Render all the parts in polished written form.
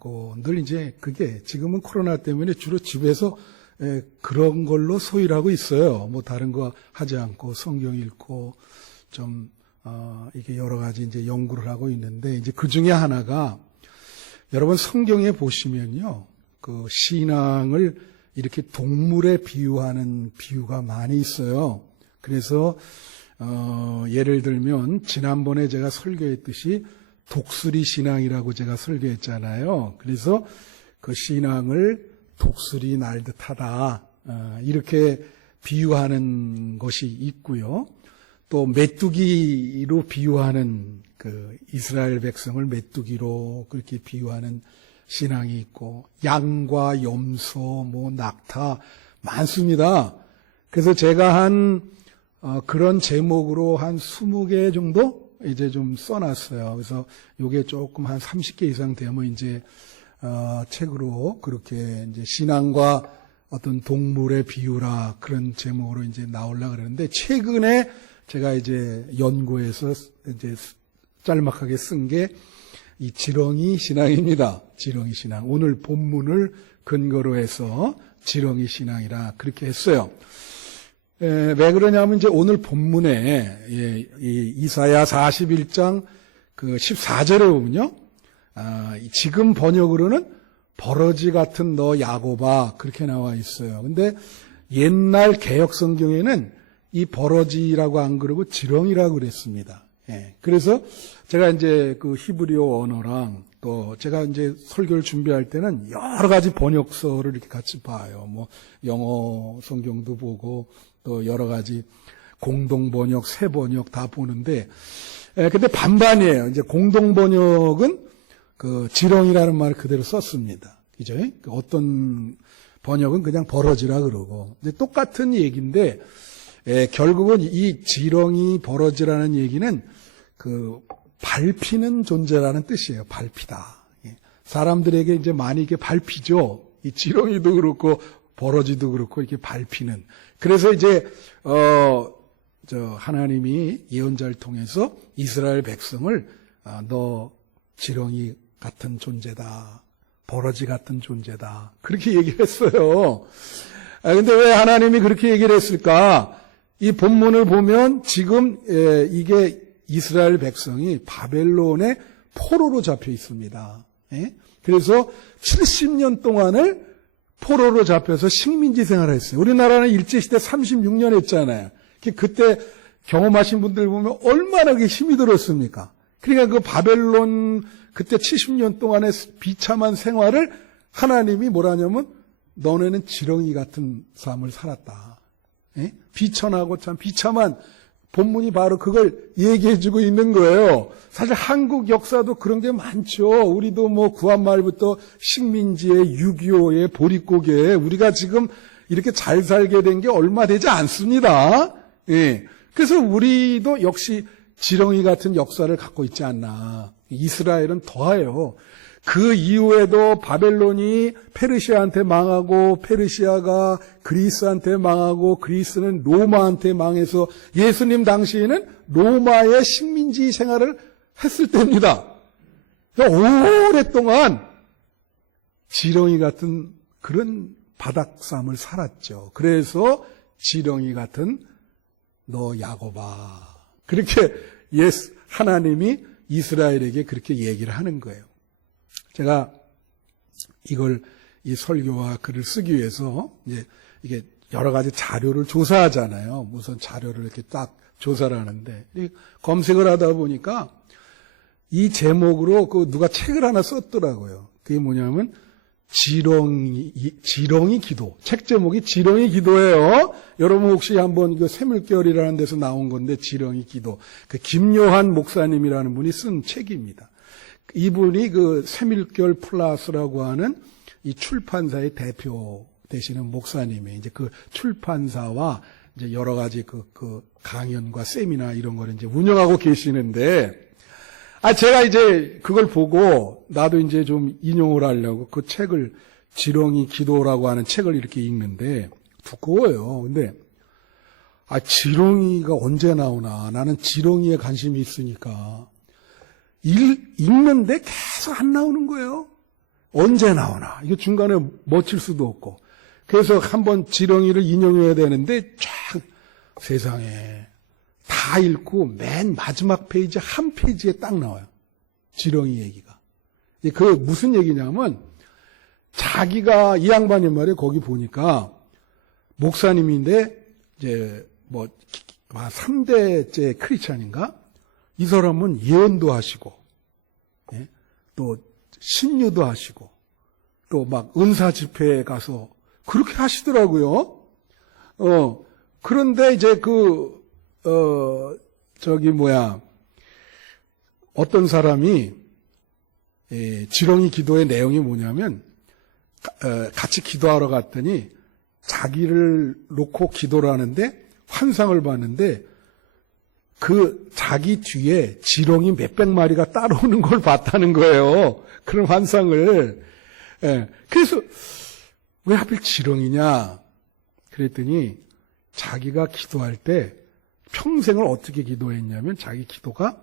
하고 늘 이제 그게 지금은 코로나 때문에 주로 집에서 그런 걸로 소일을 하고 있어요. 뭐 다른 거 하지 않고 성경 읽고 좀 이게 여러 가지 이제 연구를 하고 있는데 이제 그 중에 하나가 여러분 성경에 보시면요. 그 신앙을 이렇게 동물에 비유하는 비유가 많이 있어요. 그래서 예를 들면 지난번에 제가 설교했듯이 독수리 신앙이라고 제가 설교했잖아요. 그래서 그 신앙을 독수리 날듯 하다 이렇게 비유하는 것이 있고요. 또 메뚜기로 비유하는 그 이스라엘 백성을 메뚜기로 그렇게 비유하는 신앙이 있고 양과 염소, 뭐 낙타 많습니다. 그래서 제가 그런 제목으로 한 20개 정도 이제 좀 써놨어요. 그래서 요게 조금 한 30개 이상 되면 이제 책으로 그렇게 이제 신앙과 어떤 동물의 비유라 그런 제목으로 이제 나오려고 그러는데 최근에 제가 이제 연구해서 이제 짤막하게 쓴 게 이 지렁이 신앙입니다. 지렁이 신앙. 오늘 본문을 근거로 해서 지렁이 신앙이라 그렇게 했어요. 왜 그러냐면 이제 오늘 본문에 이 이사야 41장 그 14절에 보면요. 지금 번역으로는 버러지 같은 너 야곱아 그렇게 나와 있어요. 근데 옛날 개역 성경에는 이 버러지라고 안 그러고 지렁이라고 그랬습니다. 그래서 제가 이제 그 히브리어 언어랑 또 제가 이제 설교를 준비할 때는 여러 가지 번역서를 이렇게 같이 봐요. 뭐 영어 성경도 보고 또 여러 가지 공동 번역, 새 번역 다 보는데 근데 반반이에요. 이제 공동 번역은 그 지렁이라는 말을 그대로 썼습니다. 그죠? 어떤 번역은 그냥 버러지라 그러고. 근데 똑같은 얘기인데 결국은 이 지렁이 버러지라는 얘기는 그 밟히는 존재라는 뜻이에요. 밟히다. 사람들에게 이제 많이 이렇게 밟히죠. 이 지렁이도 그렇고 버러지도 그렇고 이렇게 밟히는. 그래서 이제 하나님이 예언자를 통해서 이스라엘 백성을 너 지렁이 같은 존재다. 버러지 같은 존재다. 그렇게 얘기를 했어요. 근데 왜 하나님이 그렇게 얘기를 했을까? 이 본문을 보면 지금 이게 이스라엘 백성이 바벨론의 포로로 잡혀 있습니다. 그래서 70년 동안을 포로로 잡혀서 식민지 생활을 했어요. 우리나라는 일제시대 36년 했잖아요. 그때 경험하신 분들 보면 얼마나 그게 힘이 들었습니까? 그러니까 그 바벨론 그때 70년 동안의 비참한 생활을 하나님이 뭐라냐면 너네는 지렁이 같은 삶을 살았다. 비천하고 참 비참한 본문이 바로 그걸 얘기해주고 있는 거예요. 사실 한국 역사도 그런 게 많죠. 우리도 뭐 구한말부터 식민지에 6.25에 보릿고개에 우리가 지금 이렇게 잘 살게 된 게 얼마 되지 않습니다. 그래서 우리도 역시 지렁이 같은 역사를 갖고 있지 않나. 이스라엘은 더해요. 그 이후에도 바벨론이 페르시아한테 망하고 페르시아가 그리스한테 망하고 그리스는 로마한테 망해서 예수님 당시에는 로마의 식민지 생활을 했을 때입니다. 그러니까 오랫동안 지렁이 같은 그런 바닥 삶을 살았죠. 그래서 지렁이 같은 너 야곱아. 그렇게 하나님이 이스라엘에게 그렇게 얘기를 하는 거예요. 제가 이 설교와 글을 쓰기 위해서 이게 여러 가지 자료를 조사하잖아요. 무슨 자료를 이렇게 딱 조사를 하는데 검색을 하다 보니까 이 제목으로 누가 책을 하나 썼더라고요. 그게 뭐냐면 지렁이 기도. 책 제목이 지렁이 기도예요. 여러분 혹시 한번 샘물결이라는 데서 나온 건데 지렁이 기도. 그 김요한 목사님이라는 분이 쓴 책입니다. 이분이 그 샘물결 플러스라고 하는 이 출판사의 대표 되시는 목사님이 이제 그 출판사와 이제 여러 가지 그 강연과 세미나 이런 거를 이제 운영하고 계시는데 제가 이제 그걸 보고 나도 이제 좀 인용을 하려고 그 책을 지렁이 기도라고 하는 책을 이렇게 읽는데 두꺼워요. 근데 지렁이가 언제 나오나 나는 지렁이에 관심이 있으니까 읽는데 계속 안 나오는 거예요. 언제 나오나. 이거 중간에 멈출 수도 없고. 그래서 한번 지렁이를 인용해야 되는데 쫙 세상에 다 읽고 맨 마지막 페이지 한 페이지에 딱 나와요. 지렁이 얘기가. 그 무슨 얘기냐면 자기가 이 양반이 말이에요. 거기 보니까 목사님인데 이제 뭐 3대째 크리스찬인가? 이 사람은 예언도 하시고 또 신유도 하시고 또 막 은사 집회에 가서 그렇게 하시더라고요. 그런데 이제 어떤 사람이 지렁이 기도의 내용이 뭐냐면 같이 기도하러 갔더니 자기를 놓고 기도를 하는데 환상을 봤는데 그 자기 뒤에 지렁이 몇백 마리가 따라오는 걸 봤다는 거예요. 그런 환상을. 그래서 왜 하필 지렁이냐? 그랬더니 자기가 기도할 때 평생을 어떻게 기도했냐면 자기 기도가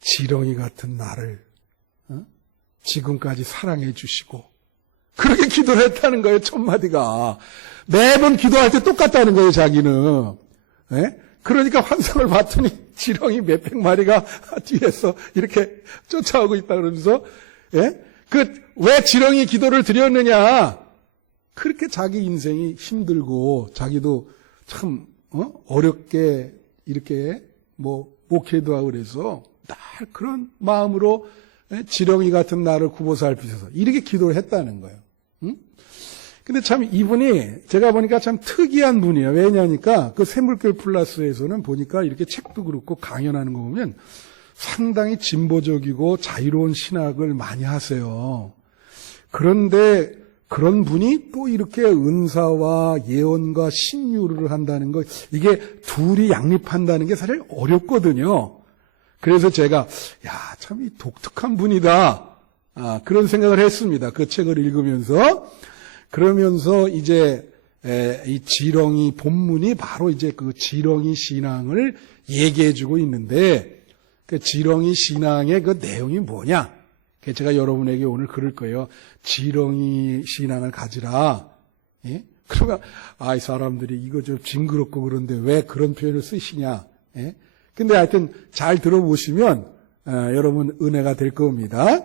지렁이 같은 나를 지금까지 사랑해 주시고 그렇게 기도를 했다는 거예요. 첫 마디가. 매번 기도할 때 똑같다는 거예요. 자기는. 그러니까 환상을 봤더니 지렁이 몇백 마리가 뒤에서 이렇게 쫓아오고 있다 그러면서 왜 지렁이 기도를 드렸느냐? 그렇게 자기 인생이 힘들고 자기도 참 어렵게 이렇게 목회도 하고 그래서 날 그런 마음으로 지렁이 같은 나를 굽어 살피셔서 이렇게 기도를 했다는 거예요. 근데 참 이분이 제가 보니까 참 특이한 분이에요. 왜냐니까 그 샘물교회 플러스에서는 보니까 이렇게 책도 그렇고 강연하는 거 보면 상당히 진보적이고 자유로운 신학을 많이 하세요. 그런데 그런 분이 또 이렇게 은사와 예언과 신유를 한다는 거, 이게 둘이 양립한다는 게 사실 어렵거든요. 그래서 제가 참 이 독특한 분이다. 그런 생각을 했습니다. 그 책을 읽으면서. 그러면서 이제 이 지렁이 본문이 바로 이제 그 지렁이 신앙을 얘기해주고 있는데 그 지렁이 신앙의 그 내용이 뭐냐? 제가 여러분에게 오늘 그럴 거예요. 지렁이 신앙을 가지라. 예? 그러면 이 사람들이 이거 좀 징그럽고 그런데 왜 그런 표현을 쓰시냐? 예? 근데 하여튼 잘 들어보시면 여러분 은혜가 될 겁니다.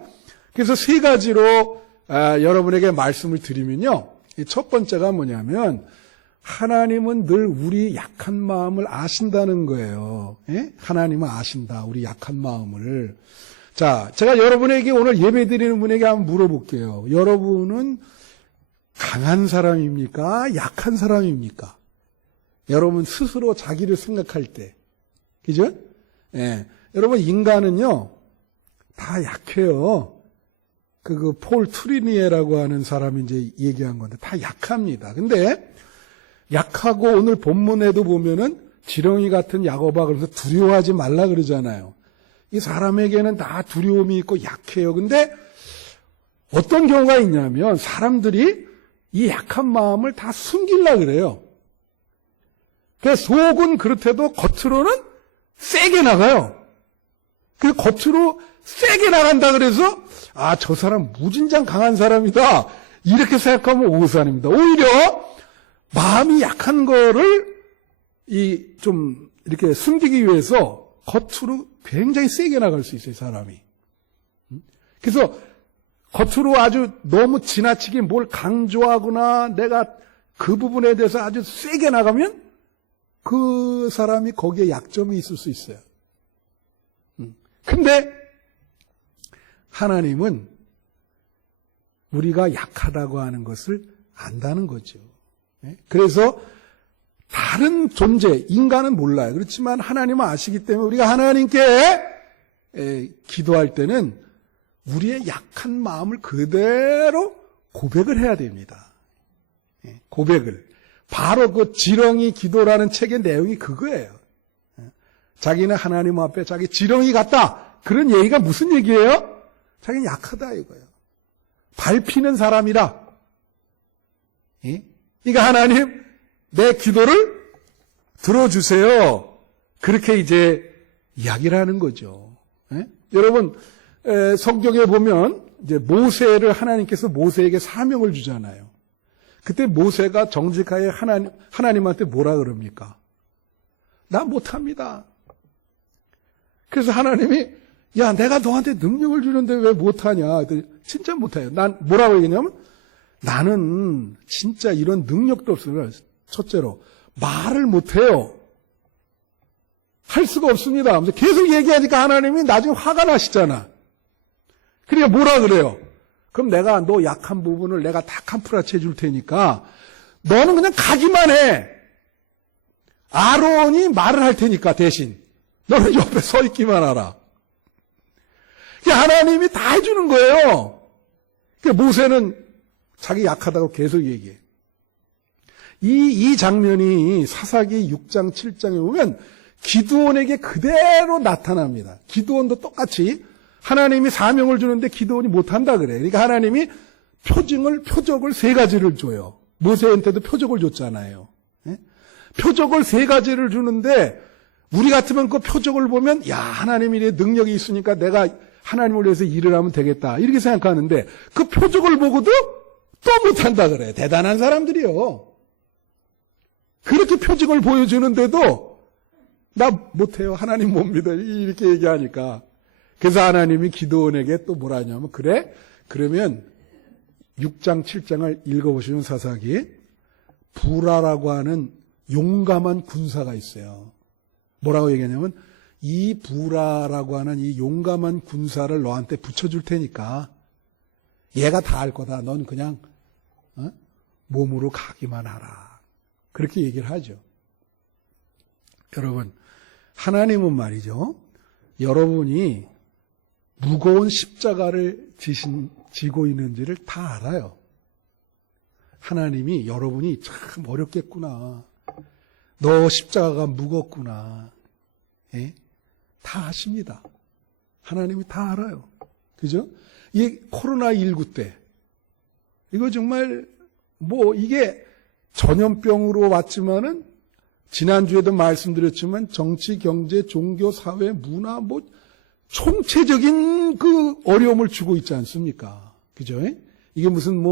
그래서 세 가지로 여러분에게 말씀을 드리면요. 첫 번째가 뭐냐면 하나님은 늘 우리 약한 마음을 아신다는 거예요. 예? 하나님은 아신다. 우리 약한 마음을. 자, 제가 여러분에게 오늘 예배 드리는 분에게 한번 물어볼게요. 여러분은 강한 사람입니까? 약한 사람입니까? 여러분 스스로 자기를 생각할 때. 그죠? 예. 여러분 인간은요. 다 약해요. 폴 트리니에라고 하는 사람이 이제 얘기한 건데 다 약합니다. 근데 약하고 오늘 본문에도 보면은 지렁이 같은 야고보가 그래서 두려워하지 말라 그러잖아요. 이 사람에게는 다 두려움이 있고 약해요. 근데 어떤 경우가 있냐면 사람들이 이 약한 마음을 다 숨기려고 그래요. 그래서 속은 그렇대도 겉으로는 세게 나가요. 그 겉으로 세게 나간다 그래서 저 사람 무진장 강한 사람이다. 이렇게 생각하면 오산입니다. 오히려 마음이 약한 거를 좀 이렇게 숨기기 위해서 겉으로 굉장히 세게 나갈 수 있어요, 사람이. 그래서 겉으로 아주 너무 지나치게 뭘 강조하거나 내가 그 부분에 대해서 아주 세게 나가면 그 사람이 거기에 약점이 있을 수 있어요. 근데 하나님은 우리가 약하다고 하는 것을 안다는 거죠. 그래서 다른 존재, 인간은 몰라요. 그렇지만 하나님은 아시기 때문에 우리가 하나님께 기도할 때는 우리의 약한 마음을 그대로 고백을 해야 됩니다. 고백을. 바로 그 지렁이 기도라는 책의 내용이 그거예요. 자기는 하나님 앞에 자기 지렁이 같다. 그런 얘기가 무슨 얘기예요? 자기는 약하다 이거예요. 밟히는 사람이라. 그러니까 하나님 내 기도를 들어주세요. 그렇게 이제 이야기를 하는 거죠. 여러분 성경에 보면 이제 모세를 하나님께서 모세에게 사명을 주잖아요. 그때 모세가 정직하게 하나님한테 뭐라 그럽니까? 나 못합니다. 그래서 하나님이 야, 내가 너한테 능력을 주는데 왜 못하냐? 진짜 못해요. 난 뭐라고 얘기냐면 나는 진짜 이런 능력도 없어요. 첫째로 말을 못해요. 할 수가 없습니다. 계속 얘기하니까 하나님이 나중에 화가 나시잖아. 그러니까 뭐라 그래요? 그럼 내가 너 약한 부분을 내가 다 캄프라치 해줄 테니까 너는 그냥 가기만 해. 아론이 말을 할 테니까 대신 너는 옆에 서 있기만 하라. 하나님이 다 해주는 거예요. 모세는 자기 약하다고 계속 얘기해. 이 장면이 사사기 6장, 7장에 보면 기드온에게 그대로 나타납니다. 기드온도 똑같이 하나님이 사명을 주는데 기드온이 못한다 그래. 그러니까 하나님이 표적을 세 가지를 줘요. 모세한테도 표적을 줬잖아요. 표적을 세 가지를 주는데 우리 같으면 그 표적을 보면 야, 하나님이 능력이 있으니까 내가 하나님을 위해서 일을 하면 되겠다 이렇게 생각하는데 그 표적을 보고도 또 못한다 그래. 대단한 사람들이요. 그렇게 표적을 보여주는데도 나 못해요. 하나님 못 믿어. 이렇게 얘기하니까. 그래서 하나님이 기드온에게 또 뭐라 하냐면 그래? 그러면 6장 7장을 읽어보시면 사사기 부라라고 하는 용감한 군사가 있어요. 뭐라고 얘기하냐면 이 부라라고 하는 이 용감한 군사를 너한테 붙여줄 테니까 얘가 다 할 거다. 넌 그냥 몸으로 가기만 하라. 그렇게 얘기를 하죠. 여러분, 하나님은 말이죠. 여러분이 무거운 십자가를 지고 있는지를 다 알아요. 하나님이 여러분이 참 어렵겠구나. 너 십자가가 무겁구나. 예? 다 아십니다. 하나님이 다 알아요. 그죠? 이 코로나19 때, 이거 정말, 이게 전염병으로 왔지만은, 지난주에도 말씀드렸지만, 정치, 경제, 종교, 사회, 문화, 총체적인 그 어려움을 주고 있지 않습니까? 그죠? 이게 무슨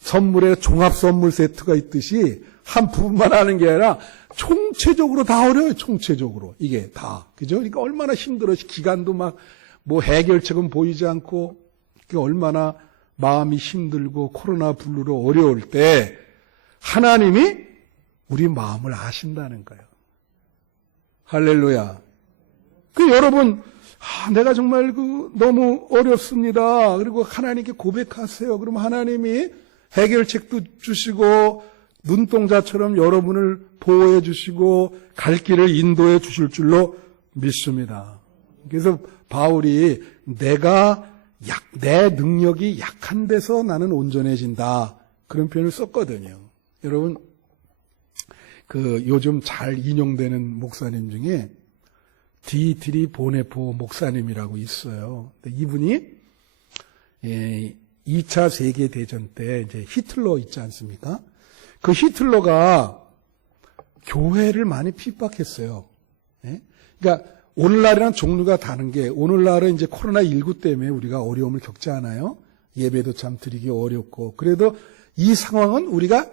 선물에 종합 선물 세트가 있듯이, 한 부분만 하는 게 아니라, 총체적으로 다 어려워요, 총체적으로. 이게 다. 그죠? 그러니까 얼마나 힘들어. 기간도 해결책은 보이지 않고, 얼마나 마음이 힘들고, 코로나 블루로 어려울 때, 하나님이 우리 마음을 아신다는 거예요. 할렐루야. 여러분, 내가 정말 너무 어렵습니다. 그리고 하나님께 고백하세요. 그럼 하나님이 해결책도 주시고, 눈동자처럼 여러분을 보호해 주시고 갈 길을 인도해 주실 줄로 믿습니다. 그래서 바울이 내 능력이 약한 데서 나는 온전해진다. 그런 표현을 썼거든요. 여러분, 요즘 잘 인용되는 목사님 중에 디트리 보네포 목사님이라고 있어요. 이분이 2차 세계대전 때 이제 히틀러 있지 않습니까? 그 히틀러가 교회를 많이 핍박했어요. 그러니까 오늘날이랑 종류가 다른 게 오늘날은 이제 코로나19 때문에 우리가 어려움을 겪지 않아요. 예배도 참 드리기 어렵고 그래도 이 상황은 우리가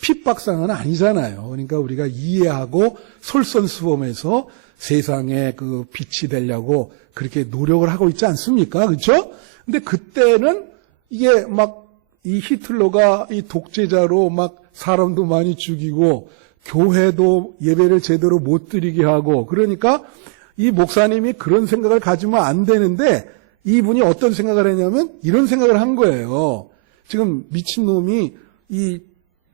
핍박 상황은 아니잖아요. 그러니까 우리가 이해하고 솔선수범해서 세상에 그 빛이 되려고 그렇게 노력을 하고 있지 않습니까? 그렇죠? 근데 그때는 이게 이 히틀러가 이 독재자로 사람도 많이 죽이고 교회도 예배를 제대로 못 드리게 하고 그러니까 이 목사님이 그런 생각을 가지면 안 되는데 이분이 어떤 생각을 했냐면 이런 생각을 한 거예요. 지금 미친놈이 이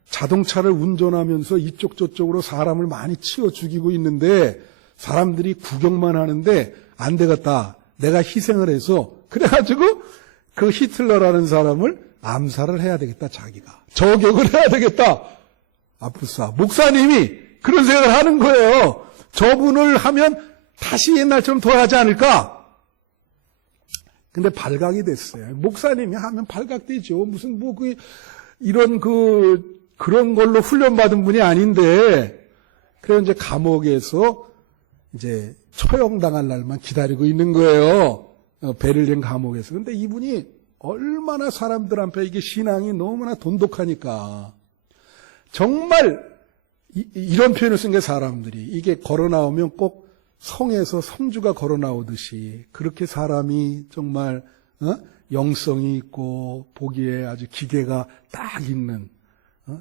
자동차를 운전하면서 이쪽 저쪽으로 사람을 많이 치워 죽이고 있는데 사람들이 구경만 하는데 안 되겠다. 내가 희생을 해서 그래가지고 그 히틀러라는 사람을 암살을 해야 되겠다. 자기가 저격을 해야 되겠다. 아프사 목사님이 그런 생각을 하는 거예요. 저분을 하면 다시 옛날처럼 더 하지 않을까? 근데 발각이 됐어요. 목사님이 하면 발각되죠. 무슨 이런 그런 걸로 훈련받은 분이 아닌데 그래서 이제 감옥에서 이제 처형당할 날만 기다리고 있는 거예요. 베를린 감옥에서. 근데 이분이 얼마나 사람들 앞에 이게 신앙이 너무나 돈독하니까 정말 이런 표현을 쓴 게 사람들이 이게 걸어 나오면 꼭 성에서 성주가 걸어 나오듯이 그렇게 사람이 정말 영성이 있고 보기에 아주 기계가 딱 있는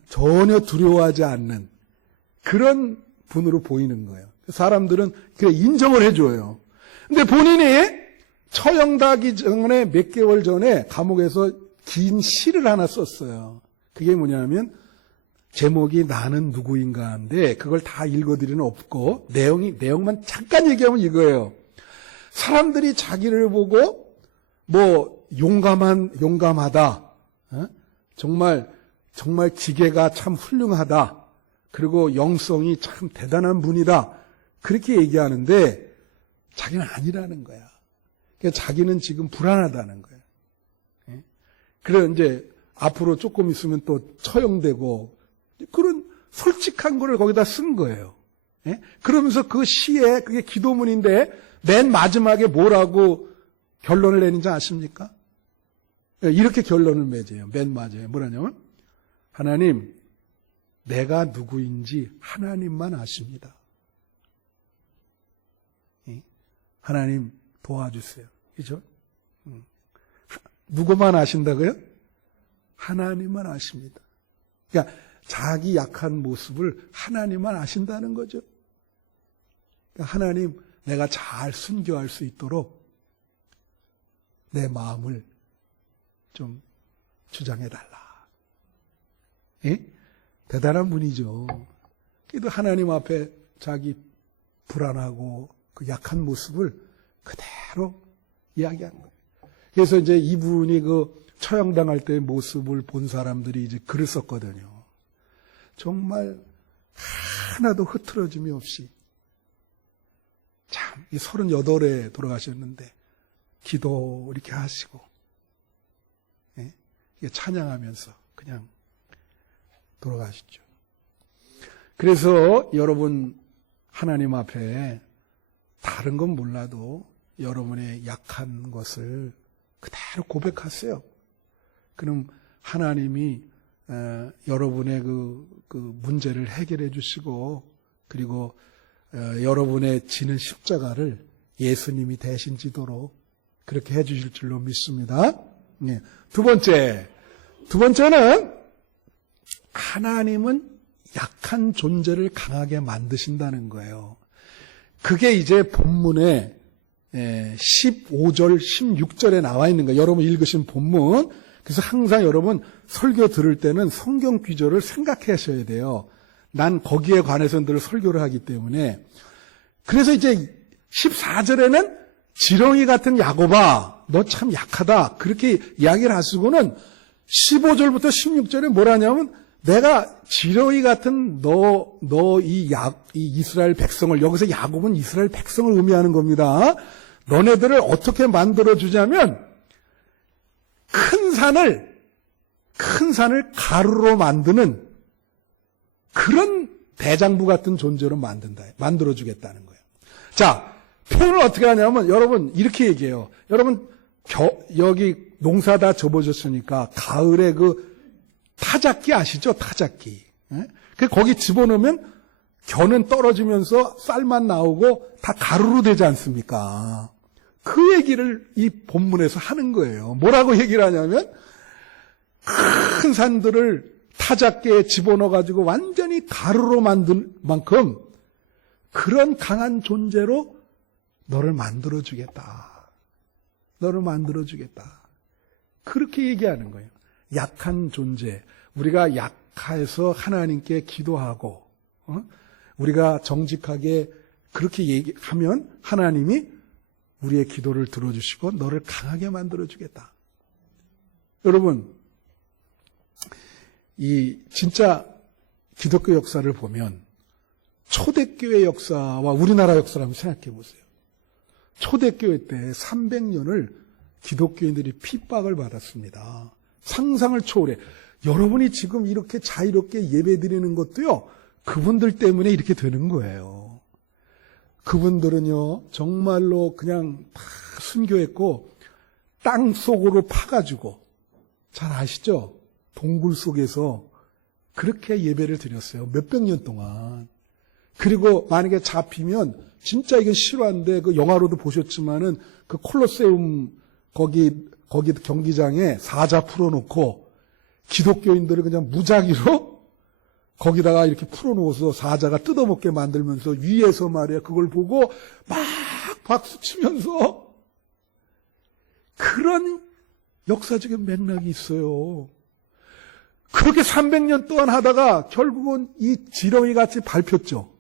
전혀 두려워하지 않는 그런 분으로 보이는 거예요. 사람들은 그 인정을 해줘요. 근데 본인이 처형당하기 전에 몇 개월 전에 감옥에서 긴 시를 하나 썼어요. 그게 뭐냐면 제목이 나는 누구인가인데 그걸 다 읽어드리는 없고 내용만 잠깐 얘기하면 이거예요. 사람들이 자기를 보고 뭐 용감하다, 정말 기계가 참 훌륭하다, 그리고 영성이 참 대단한 분이다 그렇게 얘기하는데 자기는 아니라는 거야. 그러니까 자기는 지금 불안하다는 거예요. 그래 이제 앞으로 조금 있으면 또 처형되고 그런 솔직한 거를 거기다 쓴 거예요. 그러면서 그 시에 그게 기도문인데 맨 마지막에 뭐라고 결론을 내는지 아십니까? 이렇게 결론을 맺어요. 맨 마지막에 뭐라냐면 하나님, 내가 누구인지 하나님만 아십니다. 하나님 도와주세요. 그죠? 누구만 아신다고요? 하나님만 아십니다. 그러니까 자기 약한 모습을 하나님만 아신다는 거죠. 그러니까 하나님, 내가 잘 순교할 수 있도록 내 마음을 좀 주장해달라. 대단한 분이죠. 그래도 하나님 앞에 자기 불안하고 그 약한 모습을 그대로 이야기한 거예요. 그래서 이제 이분이 그 처형당할 때의 모습을 본 사람들이 이제 글을 썼거든요. 정말 하나도 흐트러짐이 없이 참 38에 돌아가셨는데 기도 이렇게 하시고 찬양하면서 그냥 돌아가시죠. 그래서 여러분 하나님 앞에 다른 건 몰라도 여러분의 약한 것을 그대로 고백하세요. 그럼 하나님이 여러분의 그 문제를 해결해 주시고 그리고 여러분의 지는 십자가를 예수님이 대신 지도록 그렇게 해 주실 줄로 믿습니다. 두 번째는 하나님은 약한 존재를 강하게 만드신다는 거예요. 그게 이제 본문에 15절, 16절에 나와 있는 거예요. 여러분 읽으신 본문. 그래서 항상 여러분 설교 들을 때는 성경 귀절을 생각하셔야 돼요. 난 거기에 관해서 늘 설교를 하기 때문에. 그래서 이제 14절에는 지렁이 같은 야곱아, 너 참 약하다. 그렇게 이야기를 하시고는 15절부터 16절에 뭐라냐면 내가 지렁이 같은 이 이스라엘 백성을, 여기서 야곱은 이스라엘 백성을 의미하는 겁니다. 너네들을 어떻게 만들어주냐면 큰 산을 가루로 만드는 그런 대장부 같은 존재로 만들어주겠다는 거예요. 자, 표현을 어떻게 하냐면 여러분 이렇게 얘기해요. 여러분 여기 농사 다 접어졌으니까 가을에 그 타작기 아시죠? 타작기. 거기 집어넣으면 겨는 떨어지면서 쌀만 나오고 다 가루로 되지 않습니까? 그 얘기를 이 본문에서 하는 거예요. 뭐라고 얘기를 하냐면 큰 산들을 타작기에 집어넣어가지고 완전히 가루로 만든 만큼 그런 강한 존재로 너를 만들어주겠다. 너를 만들어주겠다. 그렇게 얘기하는 거예요. 약한 존재. 우리가 약해서 하나님께 기도하고 우리가 정직하게 그렇게 얘기하면 하나님이 우리의 기도를 들어주시고 너를 강하게 만들어주겠다. 여러분, 이 진짜 기독교 역사를 보면 초대교회 역사와 우리나라 역사를 한번 생각해 보세요. 초대교회 때 300년을 기독교인들이 핍박을 받았습니다. 상상을 초월해. 여러분이 지금 이렇게 자유롭게 예배드리는 것도요, 그분들 때문에 이렇게 되는 거예요. 그분들은요, 정말로 그냥 다 순교했고, 땅 속으로 파가지고, 잘 아시죠? 동굴 속에서 그렇게 예배를 드렸어요. 몇백 년 동안. 그리고 만약에 잡히면 진짜 이건 실화인데 그 영화로도 보셨지만은 그 콜로세움 거기 경기장에 사자 풀어놓고 기독교인들을 그냥 무작위로 거기다가 이렇게 풀어놓아서 사자가 뜯어먹게 만들면서 위에서 말이야 그걸 보고 막 박수 치면서 그런 역사적인 맥락이 있어요. 그렇게 300년 동안 하다가 결국은 이 지렁이 같이 밟혔죠.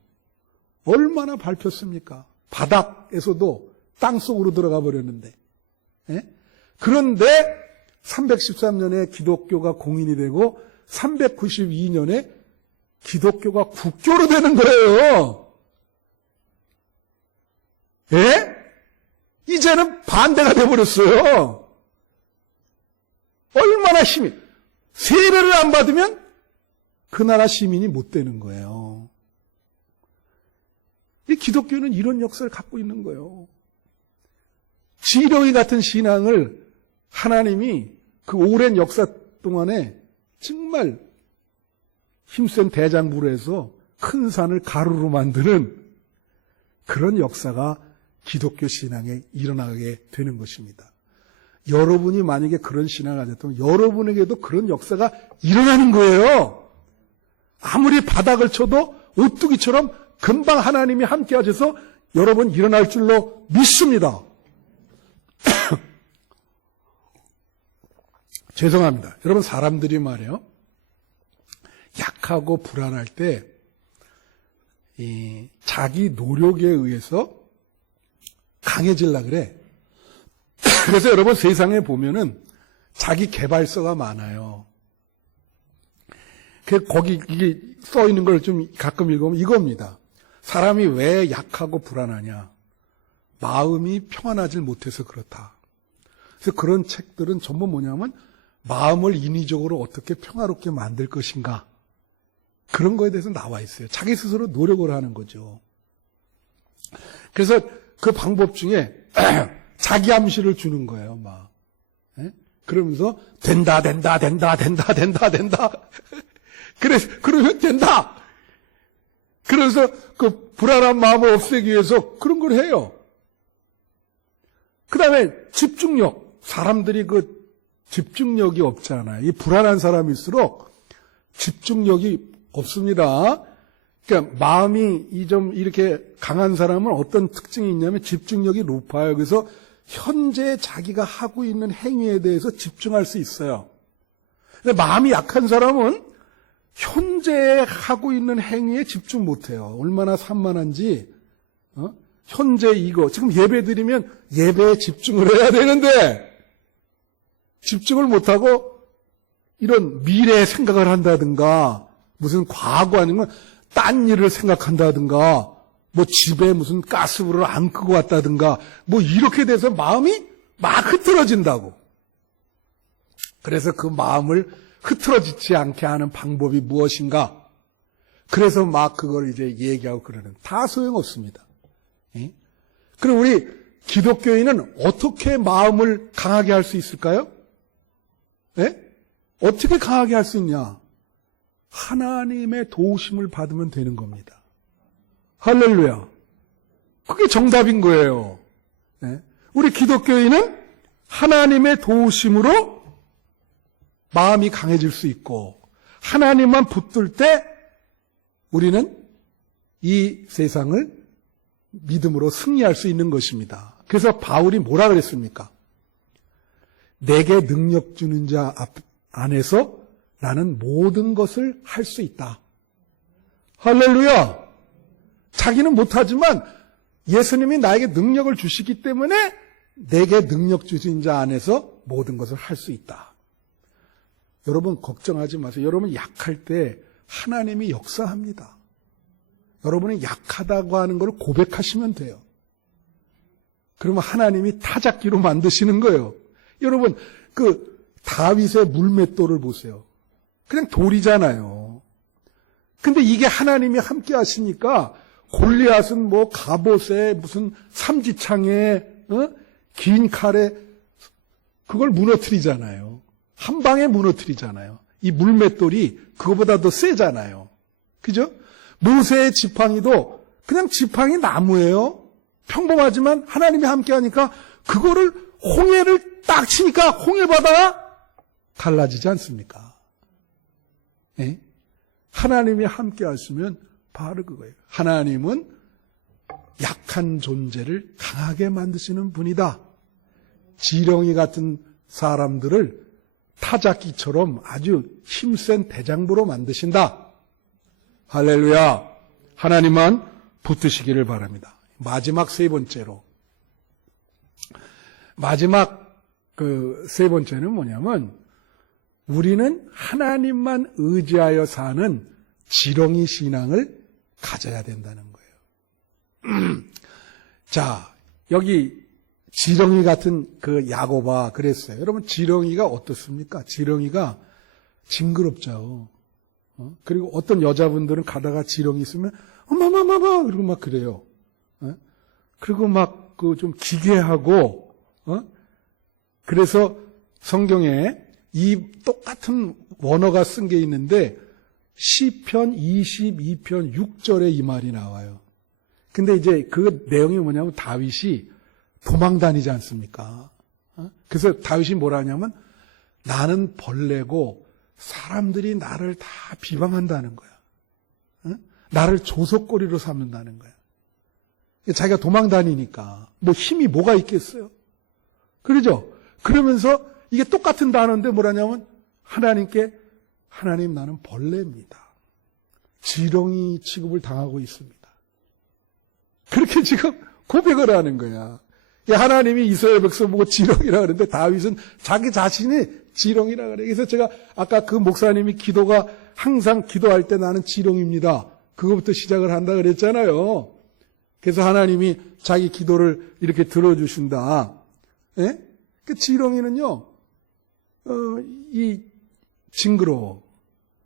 얼마나 밟혔습니까? 바닥에서도 땅속으로 들어가 버렸는데. 예? 그런데 313년에 기독교가 공인이 되고 392년에 기독교가 국교로 되는 거예요. 예? 이제는 반대가 돼버렸어요. 얼마나 힘이, 세례를 안 받으면 그 나라 시민이 못 되는 거예요. 이 기독교는 이런 역사를 갖고 있는 거예요. 지렁이 같은 신앙을 하나님이 그 오랜 역사 동안에 정말 힘센 대장부로 해서 큰 산을 가루로 만드는 그런 역사가 기독교 신앙에 일어나게 되는 것입니다. 여러분이 만약에 그런 신앙을 가졌다면 여러분에게도 그런 역사가 일어나는 거예요. 아무리 바닥을 쳐도 오뚜기처럼 금방 하나님이 함께 하셔서 여러분 일어날 줄로 믿습니다. 죄송합니다. 여러분 사람들이 말이에요. 약하고 불안할 때 자기 노력에 의해서 강해지려고 그래. 그래서 여러분 세상에 보면은 자기 개발서가 많아요. 거기 이게 써 있는 걸 좀 가끔 읽으면 이겁니다. 사람이 왜 약하고 불안하냐? 마음이 평안하지 못해서 그렇다. 그래서 그런 책들은 전부 뭐냐면 마음을 인위적으로 어떻게 평화롭게 만들 것인가. 그런 거에 대해서 나와 있어요. 자기 스스로 노력을 하는 거죠. 그래서 그 방법 중에 자기 암시를 주는 거예요, 막. 예? 그러면서 된다. 그러면 된다. 그래서 그 불안한 마음을 없애기 위해서 그런 걸 해요. 그 다음에 집중력. 사람들이 그 집중력이 없잖아요. 이 불안한 사람일수록 집중력이 없습니다. 그러니까 마음이 좀 이렇게 강한 사람은 어떤 특징이 있냐면 집중력이 높아요. 그래서 현재 자기가 하고 있는 행위에 대해서 집중할 수 있어요. 근데 마음이 약한 사람은 현재 하고 있는 행위에 집중 못해요. 얼마나 산만한지. 현재 이거 지금 예배 드리면 예배에 집중을 해야 되는데 집중을 못하고 이런 미래의 생각을 한다든가 무슨 과거 아니면 딴 일을 생각한다든가 뭐 집에 무슨 가스불을 안 끄고 왔다든가 뭐 이렇게 돼서 마음이 막 흐트러진다고. 그래서 그 마음을 흐트러지지 않게 하는 방법이 무엇인가? 그래서 막 그걸 이제 얘기하고 그러는. 다 소용없습니다. 예? 그럼 우리 기독교인은 어떻게 마음을 강하게 할 수 있을까요? 예? 어떻게 강하게 할 수 있냐? 하나님의 도우심을 받으면 되는 겁니다. 할렐루야. 그게 정답인 거예요. 예? 우리 기독교인은 하나님의 도우심으로 마음이 강해질 수 있고 하나님만 붙들 때 우리는 이 세상을 믿음으로 승리할 수 있는 것입니다. 그래서 바울이 뭐라 그랬습니까? 내게 능력 주는 자 안에서 나는 모든 것을 할 수 있다. 할렐루야. 자기는 못하지만 예수님이 나에게 능력을 주시기 때문에 내게 능력 주신 자 안에서 모든 것을 할 수 있다. 여러분 걱정하지 마세요. 여러분 약할 때 하나님이 역사합니다. 여러분이 약하다고 하는 걸 고백하시면 돼요. 그러면 하나님이 타작기로 만드시는 거예요. 여러분 그 다윗의 물맷돌을 보세요. 그냥 돌이잖아요. 근데 이게 하나님이 함께 하시니까 골리앗은 뭐 갑옷에 무슨 삼지창에 긴 칼에 그걸 무너뜨리잖아요. 한 방에 무너뜨리잖아요. 이 물맷돌이 그거보다 더 세잖아요. 그죠? 모세의 지팡이도 그냥 지팡이 나무예요. 평범하지만 하나님이 함께 하니까 그거를 홍해를 딱 치니까 홍해 바다가 갈라지지 않습니까? 네? 하나님이 함께 하시면 바로 그거예요. 하나님은 약한 존재를 강하게 만드시는 분이다. 지렁이 같은 사람들을 타작기처럼 아주 힘센 대장부로 만드신다. 할렐루야. 하나님만 붙드시기를 바랍니다. 마지막 세 번째로. 마지막 세 번째는 뭐냐면 우리는 하나님만 의지하여 사는 지렁이 신앙을 가져야 된다는 거예요. 자, 여기 지렁이 같은 그 야고보가 그랬어요. 여러분 지렁이가 어떻습니까? 지렁이가 징그럽죠. 그리고 어떤 여자분들은 가다가 지렁이 있으면 마마마마 그리고 막 그래요. 그리고 막 그 좀 기괴하고 그래서 성경에 이 똑같은 원어가 쓴 게 있는데 시편 22편 6절에 이 말이 나와요. 근데 이제 그 내용이 뭐냐면 다윗이 도망 다니지 않습니까? 그래서 다윗이 뭐라 하냐면 나는 벌레고 사람들이 나를 다 비방한다는 거야. 나를 조속거리로 삼는다는 거야. 자기가 도망 다니니까 뭐 힘이 뭐가 있겠어요? 그러죠? 그러면서 이게 똑같은 단어인데 뭐라냐면 하나님께 하나님 나는 벌레입니다. 지렁이 취급을 당하고 있습니다. 그렇게 지금 고백을 하는 거야. 하나님이 이스라엘 백성 보고 지렁이라 그러는데 다윗은 자기 자신이 지렁이라 그래. 그래서 제가 아까 그 목사님이 기도가 항상 기도할 때 나는 지렁입니다. 그거부터 시작을 한다 그랬잖아요. 그래서 하나님이 자기 기도를 이렇게 들어주신다. 예? 그 지렁이는요, 이 징그러워.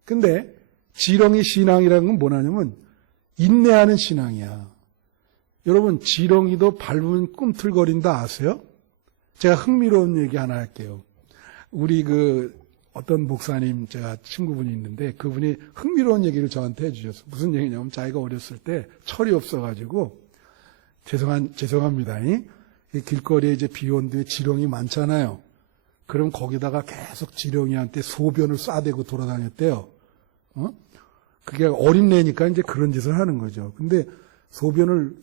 근데 지렁이 신앙이라는 건 뭐냐면 인내하는 신앙이야. 여러분 지렁이도 밟으면 꿈틀거린다 아세요? 제가 흥미로운 얘기 하나 할게요. 우리 어떤 목사님 제가 친구분이 있는데 그분이 흥미로운 얘기를 저한테 해주셨어요. 무슨 얘기냐면 자기가 어렸을 때 철이 없어가지고 죄송합니다. 이 길거리에 이제 비 온 뒤에 지렁이 많잖아요. 그럼 거기다가 계속 지렁이한테 소변을 쏴대고 돌아다녔대요. 그게 어린애니까 이제 그런 짓을 하는 거죠. 근데 소변을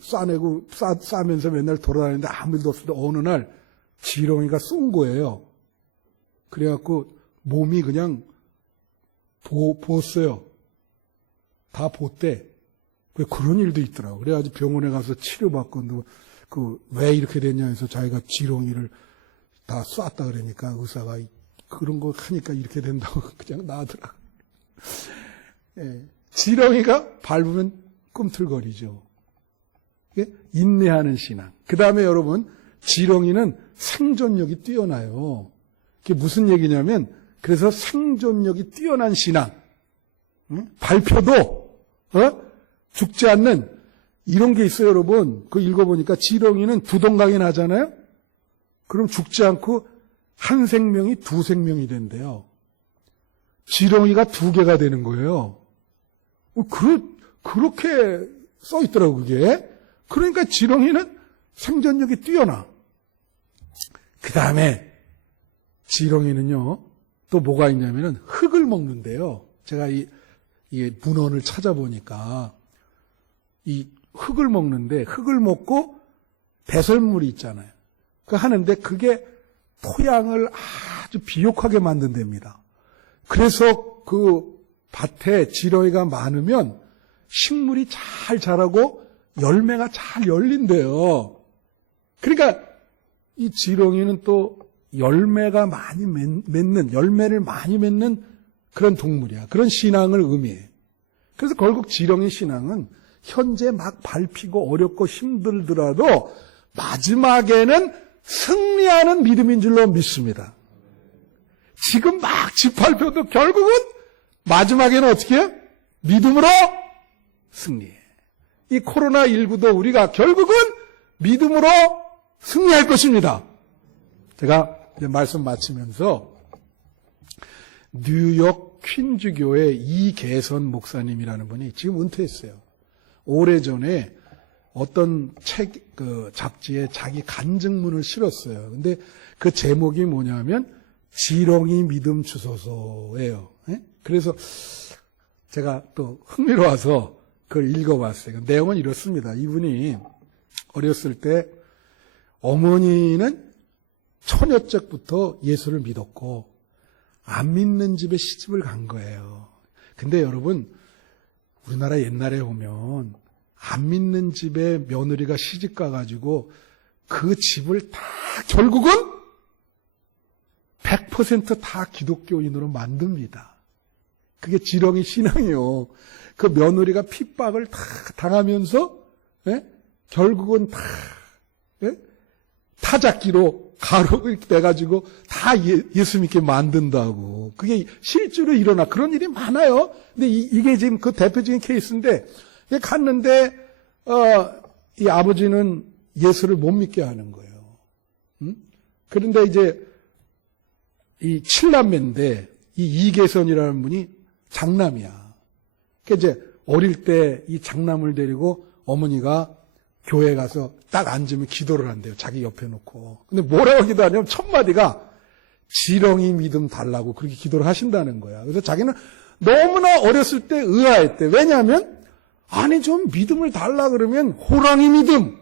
싸면서 맨날 돌아다니는데 아무 일도 없을 때 어느 날 지렁이가 쏜 거예요. 그래갖고 몸이 그냥 부었어요. 다 부었대. 그런 일도 있더라고. 그래가지고 병원에 가서 치료받고 왜 이렇게 됐냐 해서 자기가 지렁이를 다 쐈다 그러니까 의사가 그런 거 하니까 이렇게 된다고 그냥 나더라고. 예, 지렁이가 밟으면 꿈틀거리죠. 인내하는 신앙. 그 다음에 여러분 지렁이는 생존력이 뛰어나요. 그게 무슨 얘기냐면 그래서 생존력이 뛰어난 신앙. 발표도 죽지 않는 이런 게 있어요, 여러분. 그거 읽어보니까 지렁이는 두 동강이 나잖아요. 그럼 죽지 않고 한 생명이 두 생명이 된대요. 지렁이가 두 개가 되는 거예요. 그렇게 써 있더라고 그게. 그러니까 지렁이는 생존력이 뛰어나. 그 다음에 지렁이는요 또 뭐가 있냐면은 흙을 먹는데요. 제가 이 문헌을 찾아보니까 이 흙을 먹는데 흙을 먹고 배설물이 있잖아요. 그 하는데 그게 토양을 아주 비옥하게 만든답니다. 그래서 그 밭에 지렁이가 많으면 식물이 잘 자라고 열매가 잘 열린대요. 그러니까 이 지렁이는 또 열매가 많이 열매를 많이 맺는 그런 동물이야. 그런 신앙을 의미해. 그래서 결국 지렁이 신앙은 현재 막 밟히고 어렵고 힘들더라도 마지막에는 승리하는 믿음인 줄로 믿습니다. 지금 막 짓밟혀도 결국은 마지막에는 어떻게 해요? 믿음으로 승리해. 이 코로나19도 우리가 결국은 믿음으로 승리할 것입니다. 제가 이제 말씀 마치면서 뉴욕 퀸즈교회 이계선 목사님이라는 분이 지금 은퇴했어요. 오래전에 어떤 잡지에 자기 간증문을 실었어요. 근데 그 제목이 뭐냐면 지렁이 믿음 주소서예요. 그래서 제가 또 흥미로워서 그걸 읽어봤어요. 내용은 이렇습니다. 이분이 어렸을 때 어머니는 처녀적부터 예수를 믿었고 안 믿는 집에 시집을 간 거예요. 근데 여러분, 우리나라 옛날에 보면 안 믿는 집에 며느리가 시집 가가지고 그 집을 다 결국은 100% 다 기독교인으로 만듭니다. 그게 지렁이 신앙이요. 그 며느리가 핍박을 다 당하면서 결국은 다 타작기로 가로 이렇게 돼가지고 다 예수 믿게 만든다고. 그게 실제로 일어나. 그런 일이 많아요. 근데 이게 지금 그 대표적인 케이스인데, 갔는데, 이 아버지는 예수를 못 믿게 하는 거예요. 그런데 이제, 이 칠남매인데, 이 이계선이라는 분이 장남이야. 그러니까 이제 어릴 때 이 장남을 데리고 어머니가 교회 가서 딱 앉으면 기도를 한대요. 자기 옆에 놓고. 근데 뭐라고 기도하냐면 첫 마디가 지렁이 믿음 달라고 그렇게 기도를 하신다는 거야. 그래서 자기는 너무나 어렸을 때 의아했대. 왜냐하면 아니 좀 믿음을 달라 그러면 호랑이 믿음,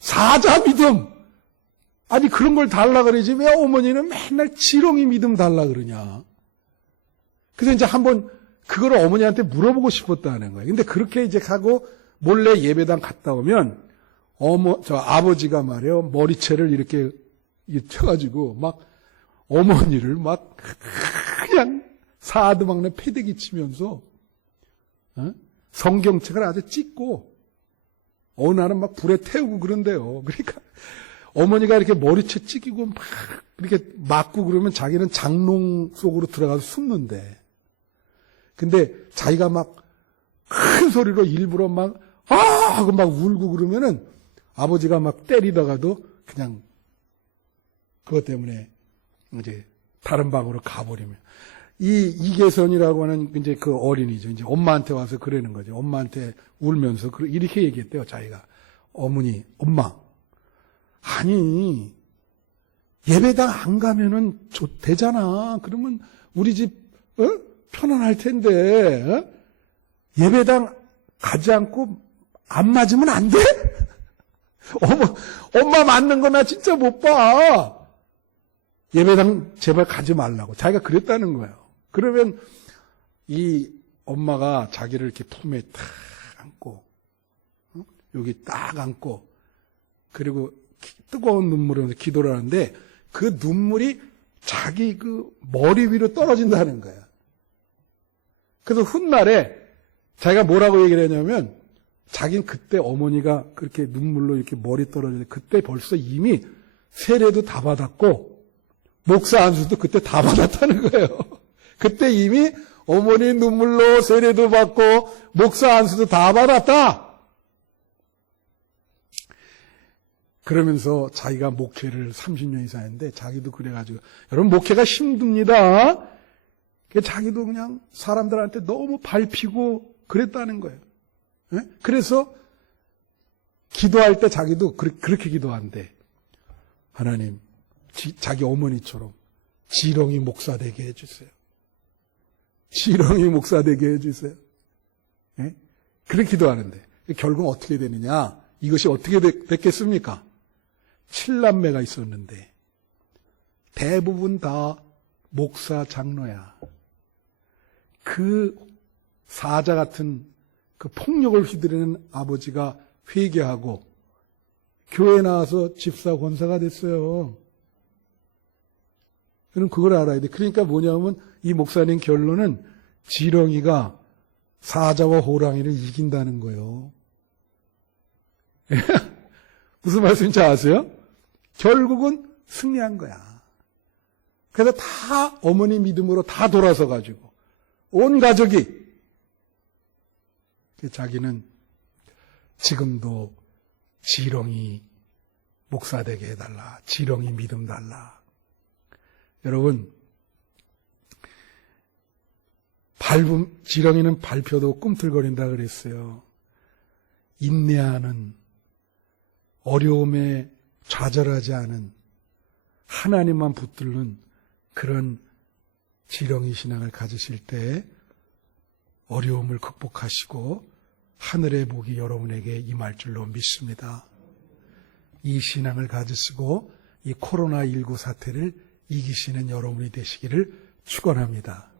사자 믿음, 아니 그런 걸 달라 그러지 왜 어머니는 맨날 지렁이 믿음 달라 그러냐. 그래서 이제 한번 그걸 어머니한테 물어보고 싶었다는 거예요. 근데 그렇게 이제 하고 몰래 예배당 갔다 오면 아버지가 말이에요. 머리채를 이렇게 펴가지고 막 어머니를 막 그냥 사드막내 패대기 치면서 성경책을 아주 찢고 어느 날은 막 불에 태우고 그런대요. 그러니까 어머니가 이렇게 머리채 찢기고 막 이렇게 맞고 그러면 자기는 장롱 속으로 들어가서 숨는데 근데 자기가 막 큰 소리로 일부러 막 하고 막 울고 그러면은 아버지가 막 때리다가도 그냥 그것 때문에 이제 다른 방으로 가버리면 이계선이라고 하는 이제 그 어린이죠. 이제 엄마한테 와서 그러는 거죠. 엄마한테 울면서 이렇게 얘기했대요. 자기가 어머니, 엄마, 아니 예배당 안 가면은 되잖아. 그러면 우리 집 편안할 텐데 예배당 가지 않고 안 맞으면 안 돼? 엄마 맞는 거 나 진짜 못 봐. 예배당 제발 가지 말라고. 자기가 그랬다는 거예요. 그러면 이 엄마가 자기를 이렇게 품에 탁 안고, 여기 딱 안고, 그리고 뜨거운 눈물로 기도를 하는데 그 눈물이 자기 그 머리 위로 떨어진다는 거예요. 그래서 훗날에 자기가 뭐라고 얘기를 했냐면 자기는 그때 어머니가 그렇게 눈물로 이렇게 머리 떨어지는데 그때 벌써 이미 세례도 다 받았고 목사 안수도 그때 다 받았다는 거예요. 그때 이미 어머니 눈물로 세례도 받고 목사 안수도 다 받았다. 그러면서 자기가 목회를 30년 이상 했는데 자기도 그래가지고 여러분 목회가 힘듭니다. 자기도 그냥 사람들한테 너무 밟히고 그랬다는 거예요. 그래서 기도할 때 자기도 그렇게 기도한대. 하나님, 자기 어머니처럼 지렁이 목사 되게 해주세요. 지렁이 목사 되게 해주세요. 그렇게 기도하는데 결국 어떻게 되느냐? 이것이 어떻게 됐겠습니까? 7남매가 있었는데 대부분 다 목사 장로야. 그 사자 같은 그 폭력을 휘두르는 아버지가 회개하고 교회 나와서 집사 권사가 됐어요. 그럼 그걸 알아야 돼. 그러니까 뭐냐면 이 목사님 결론은 지렁이가 사자와 호랑이를 이긴다는 거예요. 무슨 말씀인지 아세요? 결국은 승리한 거야. 그래서 다 어머니 믿음으로 다 돌아서 가지고 온 가족이 자기는 지금도 지렁이 목사 되게 해달라. 지렁이 믿음 달라. 여러분, 지렁이는 밟혀도 꿈틀거린다 그랬어요. 인내하는, 어려움에 좌절하지 않은, 하나님만 붙들는 그런 지렁이 신앙을 가지실 때 어려움을 극복하시고 하늘의 복이 여러분에게 임할 줄로 믿습니다. 이 신앙을 가지시고 이 코로나19 사태를 이기시는 여러분이 되시기를 축원합니다.